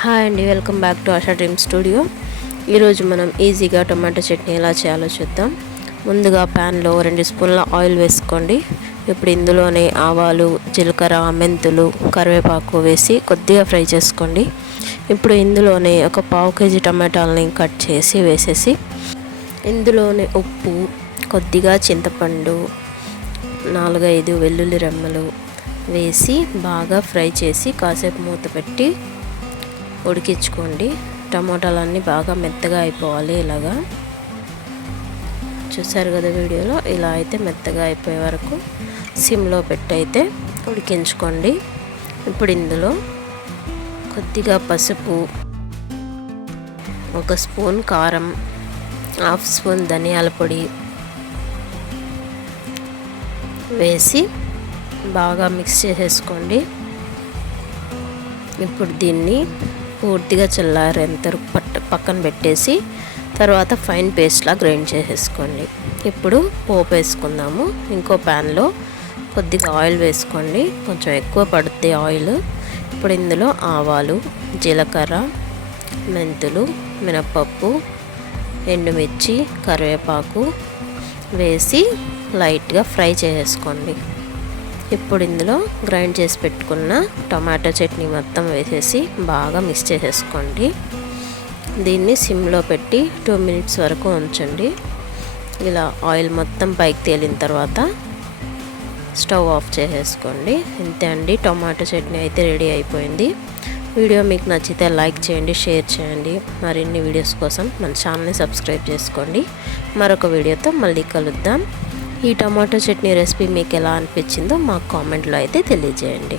Hi అండి, welcome back to ASHA dream studio. ఈరోజు మనం ఈజీగా టొమాటో చట్నీ ఎలా చేయాలో చూద్దాం. ముందుగా ప్యాన్లో 2 స్పూన్ల ఆయిల్ వేసుకోండి. ఇప్పుడు ఇందులోనే ఆవాలు, జీలకర్ర, మెంతులు, కరివేపాకు వేసి కొద్దిగా ఫ్రై చేసుకోండి. ఇప్పుడు ఇందులోనే ఒక 1/2 కేజీ టమాటాలని కట్ చేసి వేసేసి ఇందులోనే ఉప్పు, కొద్దిగా చింతపండు, 4-5 వెల్లుల్లి రెమ్మలు వేసి బాగా ఫ్రై చేసి కాసేపు మూత పెట్టి ఉడికించుకోండి. టమాటాలన్నీ బాగా మెత్తగా అయిపోవాలి. ఇలాగా చూసారు కదా వీడియోలో, ఇలా అయితే మెత్తగా అయిపోయే వరకు సిమ్లో పెట్టి అయితే ఉడికించుకోండి. ఇప్పుడు ఇందులో కొద్దిగా పసుపు, 1 స్పూన్ కారం, 1/2 స్పూన్ ధనియాల పొడి వేసి బాగా మిక్స్ చేసేసుకోండి. ఇప్పుడు దీన్ని పూర్తిగా చల్లారేంత పక్కన పెట్టేసి తర్వాత ఫైన్ పేస్ట్లా గ్రైండ్ చేసేసుకోండి. ఇప్పుడు పోపు వేసుకుందాము. ఇంకో ప్యాన్లో కొద్దిగా ఆయిల్ వేసుకోండి, కొంచెం ఎక్కువ పడుతుంది ఆయిల్. ఇప్పుడు ఇందులో ఆవాలు, జీలకర్ర, మెంతులు, మినపప్పు, ఎండుమిర్చి, కరివేపాకు వేసి లైట్గా ఫ్రై చేసేసుకోండి. ఇప్పుడు ఇందులో గ్రైండ్ చేసి పెట్టుకున్న టమాటో చట్నీ మొత్తం వేసేసి బాగా మిక్స్ చేసేసుకోండి. దీన్ని సిమ్లో పెట్టి 2 మినిట్స్ వరకు ఉంచండి. ఇలా ఆయిల్ మొత్తం పైకి తేలిన తర్వాత స్టవ్ ఆఫ్ చేసేసుకోండి. ఇంతే అండి, టమాటో చట్నీ అయితే రెడీ అయిపోయింది. వీడియో మీకు నచ్చితే లైక్ చేయండి, షేర్ చేయండి. మరిన్ని వీడియోస్ కోసం మన ఛానల్ని సబ్స్క్రైబ్ చేసుకోండి. మరొక వీడియోతో మళ్ళీ కలుద్దాం. ఈ టమాటో చట్నీ రెసిపీ మీకు ఎలా అనిపించిందో మాకు కామెంట్లో అయితే తెలియజేయండి.